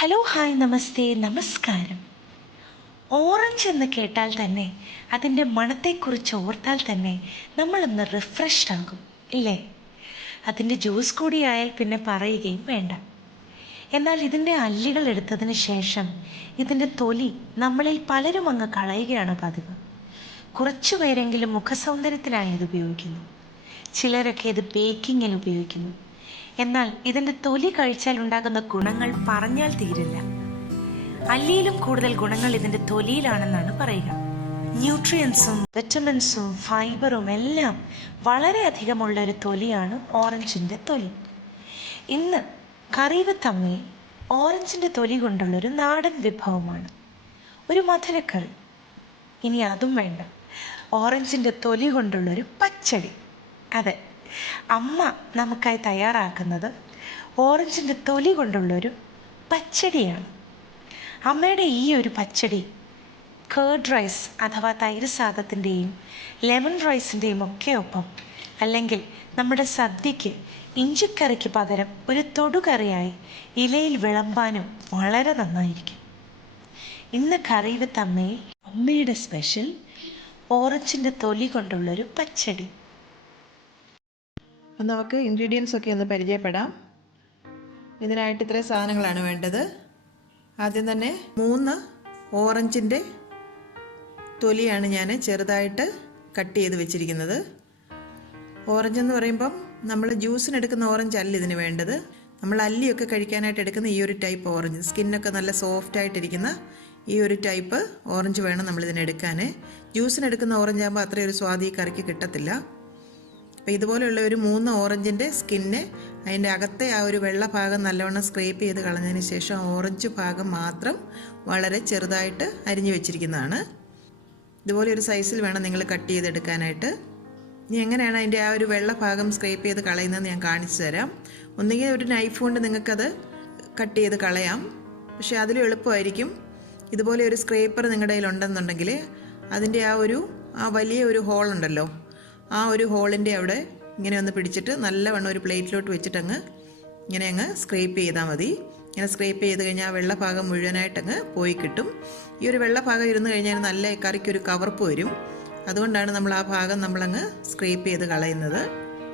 Hello hi നമസ്തേ നമസ്കാരം. Orange എന്ന് കേട്ടാൽ തന്നെ അതിൻ്റെ മണത്തെക്കുറിച്ച് ഓർത്താൽ തന്നെ നമ്മളൊന്ന് റിഫ്രഷ്ഡ് ആകും ഇല്ലേ? അതിൻ്റെ ജ്യൂസ് കൂടിയായാൽ പിന്നെ പറയുകയും വേണ്ട. എന്നാൽ ഇതിൻ്റെ അല്ലികൾ എടുത്തതിന് ശേഷം ഇതിൻ്റെ തൊലി നമ്മളിൽ പലരും അങ്ങ് കളയുകയാണ് പതിവ്. കുറച്ചു പേരെങ്കിലും മുഖസൗന്ദര്യത്തിനായി ഇത് ഉപയോഗിക്കുന്നു. ചിലരൊക്കെ ഇത് ബേക്കിങ്ങിൽ ഉപയോഗിക്കുന്നു. എന്നാൽ ഇതിൻ്റെ തൊലി കഴിച്ചാൽ ഉണ്ടാകുന്ന ഗുണങ്ങൾ പറഞ്ഞാൽ തീരില്ല. അല്ലിയിലും കൂടുതൽ ഗുണങ്ങൾ ഇതിൻ്റെ തൊലിയിലാണെന്നാണ് പറയുക. ന്യൂട്രിയൻസും വിറ്റമിൻസും ഫൈബറും എല്ലാം വളരെയധികമുള്ള ഒരു തൊലിയാണ് ഓറഞ്ചിൻ്റെ തൊലി. ഇന്ന് കറിവത്തമ്മയിൽ ഓറഞ്ചിൻ്റെ തൊലി കൊണ്ടുള്ളൊരു നാടൻ വിഭവമാണ്, ഒരു മധുരക്കറി. ഇനി അതും വേണ്ട, ഓറഞ്ചിൻ്റെ തൊലി കൊണ്ടുള്ളൊരു പച്ചടി. അതെ, അമ്മ നമുക്കായി തയ്യാറാക്കുന്നത് ഓറഞ്ചിൻ്റെ തൊലി കൊണ്ടുള്ളൊരു പച്ചടിയാണ്. അമ്മയുടെ ഈ ഒരു പച്ചടി കേർഡ് റൈസ് അഥവാ തൈര് സാദത്തിൻ്റെയും ലെമൺ റൈസിൻ്റെയും ഒക്കെ ഒപ്പം, അല്ലെങ്കിൽ നമ്മുടെ സദ്യക്ക് ഇഞ്ചിക്കറിക്ക് പകരം ഒരു തൊടുകറിയായി ഇലയിൽ വിളമ്പാനും വളരെ നന്നായിരിക്കും. ഇന്ന് കറി വിത്ത് അമ്മയിൽ അമ്മയുടെ സ്പെഷ്യൽ ഓറഞ്ചിൻ്റെ തൊലി കൊണ്ടുള്ളൊരു പച്ചടി. അപ്പം നമുക്ക് ഇൻഗ്രീഡിയൻസ് ഒക്കെ ഒന്ന് പരിചയപ്പെടാം. ഇതിനായിട്ട് ഇത്രയും സാധനങ്ങളാണ് വേണ്ടത്. ആദ്യം തന്നെ 3 ഓറഞ്ചിൻ്റെ തൊലിയാണ് ഞാൻ ചെറുതായിട്ട് കട്ട് ചെയ്ത് വെച്ചിരിക്കുന്നത്. ഓറഞ്ച് എന്ന് പറയുമ്പം നമ്മൾ ജ്യൂസിനെടുക്കുന്ന ഓറഞ്ച് അല്ല ഇതിന് വേണ്ടത്. നമ്മൾ അല്ലിയൊക്കെ കഴിക്കാനായിട്ട് എടുക്കുന്ന ഈ ഒരു ടൈപ്പ് ഓറഞ്ച്, സ്കിന്നൊക്കെ നല്ല സോഫ്റ്റ് ആയിട്ടിരിക്കുന്ന ഈ ഒരു ടൈപ്പ് ഓറഞ്ച് വേണം നമ്മളിതിനെടുക്കാൻ. ജ്യൂസിനെടുക്കുന്ന ഓറഞ്ച് ആകുമ്പോൾ അത്രയൊരു സ്വാദ് ഈ കറിക്ക് കിട്ടത്തില്ല. അപ്പോൾ ഇതുപോലെയുള്ള ഒരു 3 ഓറഞ്ചിൻ്റെ സ്കിന്ന്, അതിൻ്റെ അകത്തെ ആ ഒരു വെള്ള ഭാഗം നല്ലവണ്ണം സ്ക്രേപ്പ് ചെയ്ത് കളഞ്ഞതിന് ശേഷം ഓറഞ്ച് ഭാഗം മാത്രം വളരെ ചെറുതായിട്ട് അരിഞ്ഞു വെച്ചിരിക്കുന്നതാണ്. ഇതുപോലെ ഒരു സൈസിൽ വേണം നിങ്ങൾ കട്ട് ചെയ്തെടുക്കാനായിട്ട്. ഇനി എങ്ങനെയാണ് അതിൻ്റെ ആ ഒരു വെള്ള ഭാഗം സ്ക്രേപ്പ് ചെയ്ത് കളയുന്നതെന്ന് ഞാൻ കാണിച്ചു തരാം. ഒന്നുകിൽ ഒരു നൈഫ് കൊണ്ട് നിങ്ങൾക്കത് കട്ട് ചെയ്ത് കളയാം, പക്ഷേ അതിലും എളുപ്പമായിരിക്കും ഇതുപോലെ ഒരു സ്ക്രേപ്പർ നിങ്ങളുടെ കയ്യിൽ ഉണ്ടെന്നുണ്ടെങ്കിൽ അതിൻ്റെ ആ വലിയ ഒരു ഹോളുണ്ടല്ലോ, ആ ഒരു ഹോളിൻ്റെ അവിടെ ഇങ്ങനെ ഒന്ന് പിടിച്ചിട്ട് നല്ലവണ്ണം ഒരു പ്ലേറ്റിലോട്ട് വെച്ചിട്ട് അങ്ങ് സ്ക്രേപ്പ് ചെയ്താൽ മതി. ഇങ്ങനെ സ്ക്രേപ്പ് ചെയ്ത് കഴിഞ്ഞാൽ ആ വെള്ള ഭാഗം മുഴുവനായിട്ടങ്ങ് പോയി കിട്ടും. ഈ ഒരു വെള്ള ഭാഗം ഇരുന്ന് കഴിഞ്ഞാൽ നല്ല കറിക്കൊരു കവർപ്പ് വരും. അതുകൊണ്ടാണ് നമ്മൾ ആ ഭാഗം നമ്മളങ്ങ് സ്ക്രേപ്പ് ചെയ്ത് കളയുന്നത്.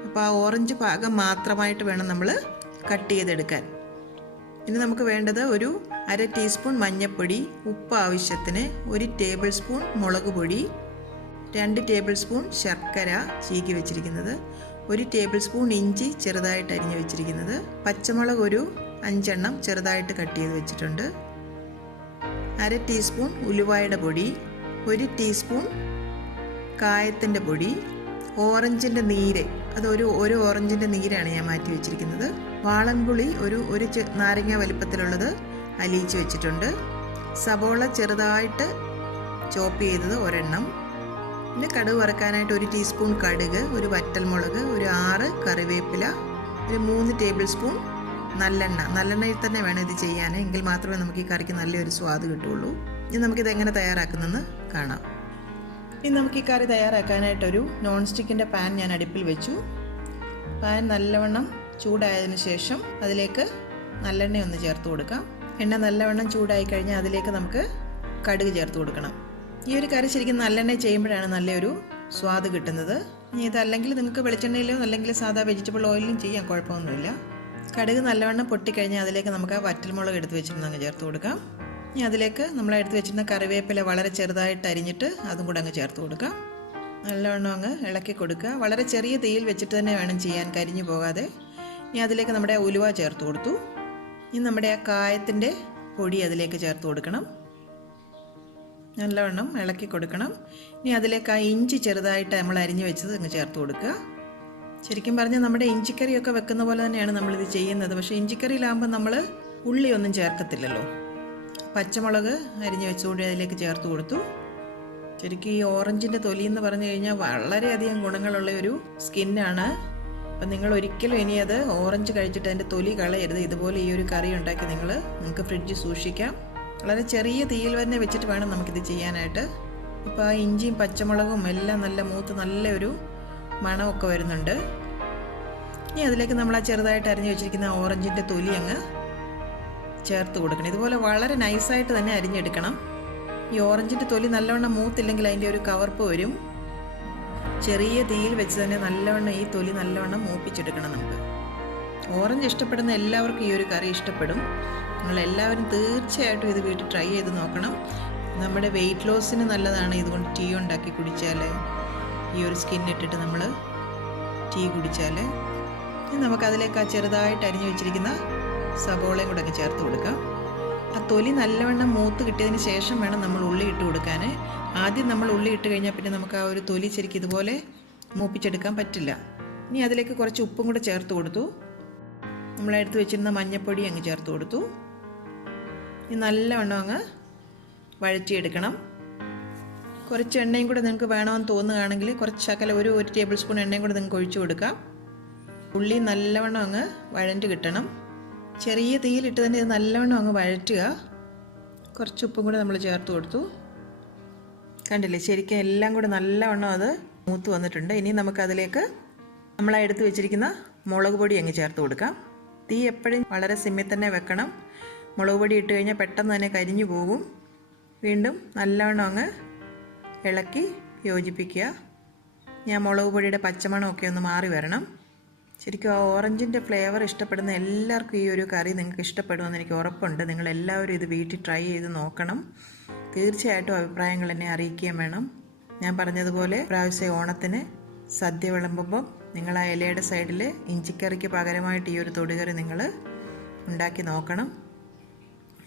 അപ്പോൾ ആ ഓറഞ്ച് ഭാഗം മാത്രമായിട്ട് വേണം നമ്മൾ കട്ട് ചെയ്തെടുക്കാൻ. ഇനി നമുക്ക് വേണ്ടത് ഒരു 1/2 ടീസ്പൂൺ മഞ്ഞൾപ്പൊടി, ഉപ്പ് ആവശ്യത്തിന്, 1 ടേബിൾ സ്പൂൺ മുളക് പൊടി, 2 ടേബിൾ സ്പൂൺ ശർക്കര ചീകി വെച്ചിരിക്കുന്നത്, 1 ടേബിൾ സ്പൂൺ ഇഞ്ചി ചെറുതായിട്ട് അരിഞ്ഞ് വെച്ചിരിക്കുന്നത്, പച്ചമുളക് ഒരു 5 എണ്ണം ചെറുതായിട്ട് കട്ട് ചെയ്ത് വെച്ചിട്ടുണ്ട്, 1/2 ടീസ്പൂൺ ഉലുവായുടെ പൊടി, 1 ടീസ്പൂൺ കായത്തിൻ്റെ പൊടി, ഓറഞ്ചിൻ്റെ നീര്, ഒരു ഓറഞ്ചിൻ്റെ നീരാണ് ഞാൻ മാറ്റി വെച്ചിരിക്കുന്നത്, വാളൻപുളി ഒരു നാരങ്ങ വലിപ്പത്തിലുള്ളത് അലിയിച്ച് വെച്ചിട്ടുണ്ട്, സബോള ചെറുതായിട്ട് ചോപ്പ് ചെയ്തത് 1 എണ്ണം, പിന്നെ കടുക് വറുക്കാനായിട്ട് 1 ടീസ്പൂൺ കടുക്, ഒരു വറ്റൽമുളക്, ഒരു 6 കറിവേപ്പില, ഒരു 3 ടേബിൾ സ്പൂൺ നല്ലെണ്ണയിൽ തന്നെ വേണം ഇത് ചെയ്യാൻ, എങ്കിൽ മാത്രമേ നമുക്ക് ഈ കറിക്ക് നല്ലൊരു സ്വാദ് കിട്ടുള്ളൂ. ഇനി നമുക്കിത് എങ്ങനെ തയ്യാറാക്കുന്നതെന്ന് കാണാം. ഇനി നമുക്ക് ഈ കറി തയ്യാറാക്കാനായിട്ടൊരു നോൺ സ്റ്റിക്കിൻ്റെ പാൻ ഞാൻ അടുപ്പിൽ വെച്ചു. പാൻ നല്ലവണ്ണം ചൂടായതിനു ശേഷം അതിലേക്ക് നല്ലെണ്ണ ഒന്ന് ചേർത്ത് കൊടുക്കാം. എണ്ണ നല്ലവണ്ണം ചൂടായി കഴിഞ്ഞാൽ അതിലേക്ക് നമുക്ക് കടുക് ചേർത്ത് കൊടുക്കണം. ഈ ഒരു കറി ശരിക്കും നല്ലെണ്ണ ചെയ്യുമ്പോഴാണ് നല്ലൊരു സ്വാദ് കിട്ടുന്നത്. ഇനി ഇതല്ലെങ്കിൽ നിങ്ങൾക്ക് വെളിച്ചെണ്ണയിലോ അല്ലെങ്കിൽ സാധാ വെജിറ്റബിൾ ഓയിലും ചെയ്യാം, കുഴപ്പമൊന്നുമില്ല. കടുക് നല്ലവണ്ണം പൊട്ടിക്കഴിഞ്ഞാൽ അതിലേക്ക് നമുക്ക് ആ വറ്റൽമുളക് എടുത്ത് വെച്ചിരുന്ന് അങ്ങ് ചേർത്ത് കൊടുക്കാം. ഇനി അതിലേക്ക് നമ്മൾ എടുത്ത് വെച്ചിരുന്ന കറിവേപ്പില വളരെ ചെറുതായിട്ട് അരിഞ്ഞിട്ട് അതും കൂടെ അങ്ങ് ചേർത്ത് കൊടുക്കാം. നല്ലവണ്ണം അങ്ങ് ഇളക്കി കൊടുക്കുക. വളരെ ചെറിയ തീയിൽ വെച്ചിട്ട് തന്നെ വേണം ചെയ്യാൻ, കരിഞ്ഞു പോകാതെ. ഇനി അതിലേക്ക് നമ്മുടെ ഉലുവ ചേർത്ത് കൊടുത്തു. ഇനി നമ്മുടെ ആ കായത്തിൻ്റെ പൊടി അതിലേക്ക് ചേർത്ത് കൊടുക്കണം. നല്ലവണ്ണം ഇളക്കി കൊടുക്കണം. ഇനി അതിലേക്ക് ആ ഇഞ്ചി ചെറുതായിട്ട് നമ്മൾ അരിഞ്ഞു വെച്ചത് അങ്ങ് ചേർത്ത് കൊടുക്കുക. ശരിക്കും പറഞ്ഞാൽ നമ്മുടെ ഇഞ്ചിക്കറിയൊക്കെ വെക്കുന്ന പോലെ തന്നെയാണ് നമ്മളിത് ചെയ്യുന്നത്. പക്ഷേ ഇഞ്ചിക്കറിയിലാകുമ്പോൾ നമ്മൾ ഉള്ളിയൊന്നും ചേർക്കത്തില്ലല്ലോ. പച്ചമുളക് അരിഞ്ഞു വെച്ചുകൂടി അതിലേക്ക് ചേർത്ത് കൊടുത്തു. ശരിക്കും ഈ ഓറഞ്ചിൻ്റെ തൊലി എന്ന് പറഞ്ഞു കഴിഞ്ഞാൽ വളരെയധികം ഗുണങ്ങളുള്ള ഒരു സ്കിന്നാണ്. അപ്പം നിങ്ങൾ ഒരിക്കലും ഇനി അത് ഓറഞ്ച് കഴിച്ചിട്ട് അതിൻ്റെ തൊലി കളയരുത്. ഇതുപോലെ ഈ ഒരു കറി ഉണ്ടാക്കി നിങ്ങൾക്ക് ഫ്രിഡ്ജിൽ സൂക്ഷിക്കാം. വളരെ ചെറിയ തീയിൽ തന്നെ വെച്ചിട്ട് വേണം നമുക്കിത് ചെയ്യാനായിട്ട്. ഇപ്പോൾ ആ ഇഞ്ചിയും പച്ചമുളകും എല്ലാം നല്ല മൂത്ത് നല്ലൊരു മണമൊക്കെ വരുന്നുണ്ട്. ഇനി അതിലേക്ക് നമ്മൾ ആ ചെറുതായിട്ട് അരിഞ്ഞു വെച്ചിരിക്കുന്ന ഓറഞ്ചിൻ്റെ തൊലി അങ്ങ് ചേർത്ത് കൊടുക്കണം. ഇതുപോലെ വളരെ നൈസായിട്ട് തന്നെ അരിഞ്ഞെടുക്കണം. ഈ ഓറഞ്ചിൻ്റെ തൊലി നല്ലവണ്ണം മൂത്തില്ലെങ്കിൽ അതിൻ്റെ ഒരു കവർപ്പ് വരും. ചെറിയ തീയിൽ വെച്ച് തന്നെ നല്ലവണ്ണം ഈ തൊലി നല്ലവണ്ണം മൂപ്പിച്ചെടുക്കണം. നമുക്ക് ഓറഞ്ച് ഇഷ്ടപ്പെടുന്ന എല്ലാവർക്കും ഈ ഒരു കറി ഇഷ്ടപ്പെടും. നിങ്ങളെല്ലാവരും തീർച്ചയായിട്ടും ഇത് വീട്ടിൽ ട്രൈ ചെയ്ത് നോക്കണം. നമ്മുടെ വെയിറ്റ് ലോസിന് നല്ലതാണ്. ഇതുകൊണ്ട് ടീ ഉണ്ടാക്കി കുടിച്ചാൽ, ഈ ഒരു സ്കിന്നിട്ടിട്ട് നമ്മൾ ടീ കുടിച്ചാൽ. നമുക്കതിലേക്ക് ആ ചെറുതായിട്ട് അരിഞ്ഞു വെച്ചിരിക്കുന്ന സബോളയും കൂടെ ഒക്കെ ചേർത്ത് കൊടുക്കാം. ആ തൊലി നല്ലവണ്ണം മൂത്ത് കിട്ടിയതിന് ശേഷം വേണം നമ്മൾ ഉള്ളി ഇട്ട് കൊടുക്കാൻ. ആദ്യം നമ്മൾ ഉള്ളി ഇട്ട് കഴിഞ്ഞാൽ പിന്നെ നമുക്ക് ആ ഒരു തൊലി ശരിക്കും ഇതുപോലെ മൂപ്പിച്ചെടുക്കാൻ പറ്റില്ല. ഇനി അതിലേക്ക് കുറച്ച് ഉപ്പും കൂടെ ചേർത്ത് കൊടുത്തു. നമ്മളെടുത്ത് വെച്ചിരുന്ന മഞ്ഞൾപ്പൊടി അങ്ങ് ചേർത്ത് കൊടുത്തു. ഇനി നല്ലവണ്ണം അങ്ങ് വഴറ്റിയെടുക്കണം. കുറച്ച് എണ്ണയും കൂടെ നിങ്ങൾക്ക് വേണമെന്ന് തോന്നുകയാണെങ്കിൽ കുറച്ച് ശകലം ഒരു ടേബിൾ സ്പൂൺ എണ്ണയും കൂടെ നിങ്ങൾക്ക് ഒഴിച്ചു കൊടുക്കാം. ഉള്ളി നല്ലവണ്ണം അങ്ങ് വഴണ്ട് കിട്ടണം. ചെറിയ തീയിലിട്ട് തന്നെ ഇത് നല്ലവണ്ണം അങ്ങ് വഴറ്റുക. കുറച്ച് ഉപ്പും കൂടെ നമ്മൾ ചേർത്ത് കൊടുത്തു. കണ്ടില്ലേ, ശരിക്കും എല്ലാം കൂടെ നല്ലവണ്ണം അത് മൂത്ത് വന്നിട്ടുണ്ട്. ഇനി നമുക്കതിലേക്ക് നമ്മളാ എടുത്ത് വെച്ചിരിക്കുന്ന മുളക് പൊടി അങ്ങ് ചേർത്ത് കൊടുക്കാം. തീ എപ്പോഴും വളരെ സിമ്മിൽ തന്നെ വെക്കണം. മുളക് പൊടി ഇട്ട് കഴിഞ്ഞാൽ പെട്ടെന്ന് തന്നെ കരിഞ്ഞു പോകും. വീണ്ടും നല്ലവണ്ണം അങ്ങ് ഇളക്കി യോജിപ്പിക്കുക. ഞാൻ മുളക് പൊടിയുടെ പച്ചമണമൊക്കെ ഒന്ന് മാറി വരണം. ശരിക്കും ആ ഓറഞ്ചിൻ്റെ ഫ്ലേവർ ഇഷ്ടപ്പെടുന്ന എല്ലാവർക്കും ഈ ഒരു കറി നിങ്ങൾക്ക് ഇഷ്ടപ്പെടുമെന്ന് എനിക്ക് ഉറപ്പുണ്ട്. നിങ്ങളെല്ലാവരും ഇത് വീട്ടിൽ ട്രൈ ചെയ്ത് നോക്കണം. തീർച്ചയായിട്ടും അഭിപ്രായങ്ങൾ എന്നെ അറിയിക്കുകയും വേണം. ഞാൻ പറഞ്ഞതുപോലെ പ്രാവശ്യം ഓണത്തിന് സദ്യ വിളമ്പുമ്പം നിങ്ങൾ ആ ഇലയുടെ സൈഡിൽ ഇഞ്ചിക്കറിക്ക് പകരമായിട്ട് ഈ ഒരു തൊടുകറി നിങ്ങൾ ഉണ്ടാക്കി നോക്കണം.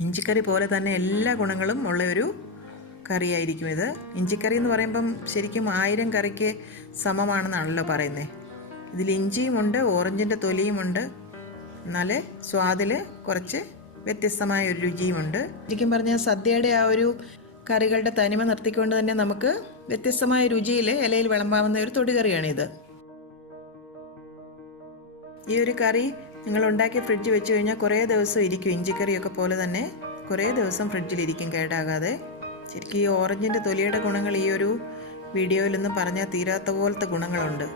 ഇഞ്ചിക്കറി പോലെ തന്നെ എല്ലാ ഗുണങ്ങളും ഉള്ള ഒരു കറിയായിരിക്കും ഇത്. ഇഞ്ചിക്കറി എന്ന് പറയുമ്പം ശരിക്കും 1000 കറിക്ക് സമമാണെന്നാണല്ലോ പറയുന്നത്. ഇതിൽ ഇഞ്ചിയുമുണ്ട്, ഓറഞ്ചിൻ്റെ തൊലിയുമുണ്ട്. എന്നാൽ സ്വാദിൽ കുറച്ച് വ്യത്യസ്തമായ ഒരു രുചിയുമുണ്ട്. ശരിക്കും പറഞ്ഞാൽ സദ്യയുടെ ആ ഒരു കറികളുടെ തനിമ നിർത്തിക്കൊണ്ട് തന്നെ നമുക്ക് വ്യത്യസ്തമായ രുചിയിൽ ഇലയിൽ വിളമ്പാവുന്ന ഒരു തൊടുകറിയാണിത്. ഈ ഒരു കറി നിങ്ങൾ ഉണ്ടാക്കി ഫ്രിഡ്ജ് വെച്ച് കഴിഞ്ഞാൽ കുറേ ദിവസം ഇരിക്കും. ഇഞ്ചിക്കറിയൊക്കെ പോലെ തന്നെ കുറേ ദിവസം ഫ്രിഡ്ജിലിരിക്കും കേടാകാതെ. ശരിക്കും ഈ ഓറഞ്ചിൻ്റെ തൊലിയുടെ ഗുണങ്ങൾ ഈ ഒരു വീഡിയോയിലൊന്നും പറഞ്ഞാൽ തീരാത്ത പോലത്തെ ഗുണങ്ങളുണ്ട്.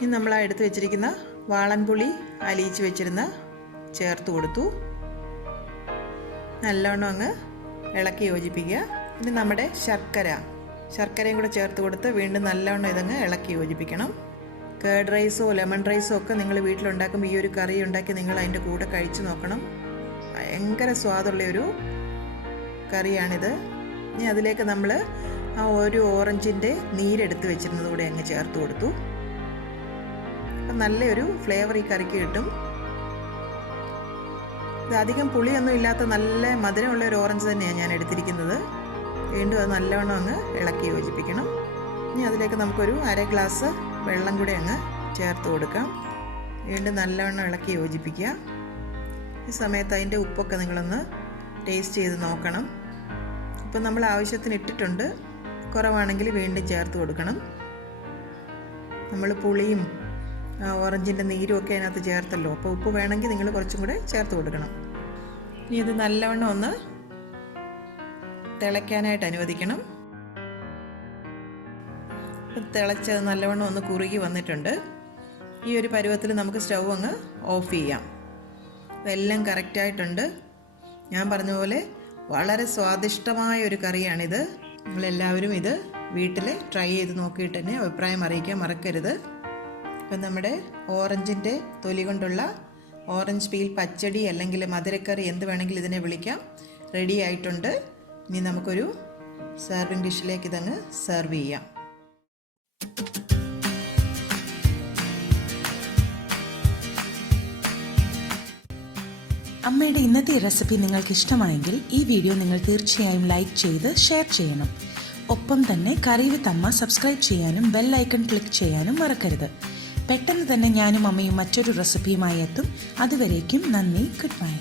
ഇനി നമ്മൾ ആ എടുത്ത് വെച്ചിരിക്കുന്ന വാളൻപുളി അലിയിച്ച് വെച്ചിരുന്ന ചേർത്ത് കൊടുത്തു. നല്ലവണ്ണം അങ്ങ് ഇളക്കി യോജിപ്പിക്കുക. ഇനി നമ്മുടെ ശർക്കരയും കൂടെ ചേർത്ത് കൊടുത്ത് വീണ്ടും നല്ലവണ്ണം ഇതങ്ങ് ഇളക്കി യോജിപ്പിക്കണം. കേർഡ് റൈസോ ലെമൺ റൈസോ ഒക്കെ നിങ്ങൾ വീട്ടിലുണ്ടാക്കുമ്പോൾ ഈ ഒരു കറി ഉണ്ടാക്കി നിങ്ങൾ അതിൻ്റെ കൂടെ കഴിച്ച് നോക്കണം. ഭയങ്കര സ്വാദുള്ളൊരു കറിയാണിത്. ഇനി അതിലേക്ക് നമ്മൾ ആ ഒരു ഓറഞ്ചിൻ്റെ നീരെടുത്ത് വെച്ചിരുന്നത് കൂടെ അങ്ങ് ചേർത്ത് കൊടുത്തു. അപ്പം നല്ലൊരു ഫ്ലേവർ ഈ കറിക്ക് കിട്ടും. ഇത് അധികം പുളിയൊന്നും ഇല്ലാത്ത നല്ല മധുരമുള്ള ഒരു ഓറഞ്ച് തന്നെയാണ് ഞാൻ എടുത്തിരിക്കുന്നത്. വീണ്ടും അത് നല്ലവണ്ണം അങ്ങ് ഇളക്കി യോജിപ്പിക്കണം. ഇനി അതിലേക്ക് നമുക്കൊരു 1/2 ഗ്ലാസ് വെള്ളം കൂടെ അങ്ങ് ചേർത്ത് കൊടുക്കാം. വീണ്ടും നല്ലവണ്ണം ഇളക്കി യോജിപ്പിക്കുക. ഈ സമയത്ത് അതിൻ്റെ ഉപ്പൊക്കെ നിങ്ങളൊന്ന് ടേസ്റ്റ് ചെയ്ത് നോക്കണം. ഇപ്പം നമ്മൾ ആവശ്യത്തിന് ഇട്ടിട്ടുണ്ട്. കുറവാണെങ്കിൽ വീണ്ടും ചേർത്ത് കൊടുക്കണം. നമ്മൾ പുളിയും ഓറഞ്ചിൻ്റെ നീരും ഒക്കെ അതിനകത്ത് ചേർത്തല്ലോ. അപ്പോൾ ഉപ്പ് വേണമെങ്കിൽ നിങ്ങൾ കുറച്ചും കൂടെ ചേർത്ത് കൊടുക്കണം. ഇനി ഇത് നല്ലവണ്ണം ഒന്ന് തിളയ്ക്കാനായിട്ട് അനുവദിക്കണം. തിളച്ചത് നല്ലവണ്ണം ഒന്ന് കുറുകി വന്നിട്ടുണ്ട്. ഈ ഒരു പരുവത്തിൽ നമുക്ക് സ്റ്റൗ അങ്ങ് ഓഫ് ചെയ്യാം. എല്ലാം കറക്റ്റായിട്ടുണ്ട്. ഞാൻ പറഞ്ഞ പോലെ വളരെ സ്വാദിഷ്ടമായ ഒരു കറിയാണിത്. നിങ്ങളെല്ലാവരും ഇത് വീട്ടിൽ ട്രൈ ചെയ്ത് നോക്കിയിട്ട് തന്നെ അഭിപ്രായം അറിയിക്കാൻ മറക്കരുത്. ഇപ്പം നമ്മുടെ ഓറഞ്ചിൻ്റെ തൊലി കൊണ്ടുള്ള ഓറഞ്ച് പീൽ പച്ചടി അല്ലെങ്കിൽ മധുരക്കറി എന്ത് വേണമെങ്കിലും ഇതിനെ വിളിക്കാം, റെഡി ആയിട്ടുണ്ട്. ഇനി നമുക്കൊരു സെർവിങ് ഡിഷിലേക്ക് ഇതങ്ങ് സെർവ് ചെയ്യാം. അമ്മയുടെ ഇന്നത്തെ റെസിപ്പി നിങ്ങൾക്ക് ഇഷ്ടമായെങ്കിൽ ഈ വീഡിയോ നിങ്ങൾ തീർച്ചയായും ലൈക്ക് ചെയ്ത് ഷെയർ ചെയ്യണം. ഒപ്പം തന്നെ കറി വിത്ത് അമ്മ സബ്സ്ക്രൈബ് ചെയ്യാനും ബെൽ ഐക്കൺ ക്ലിക്ക് ചെയ്യാനും മറക്കരുത്. പെട്ടെന്ന് തന്നെ ഞാനും അമ്മയും മറ്റൊരു റെസിപ്പിയുമായി എത്തും. അതുവരേക്കും നന്ദി. Good bye.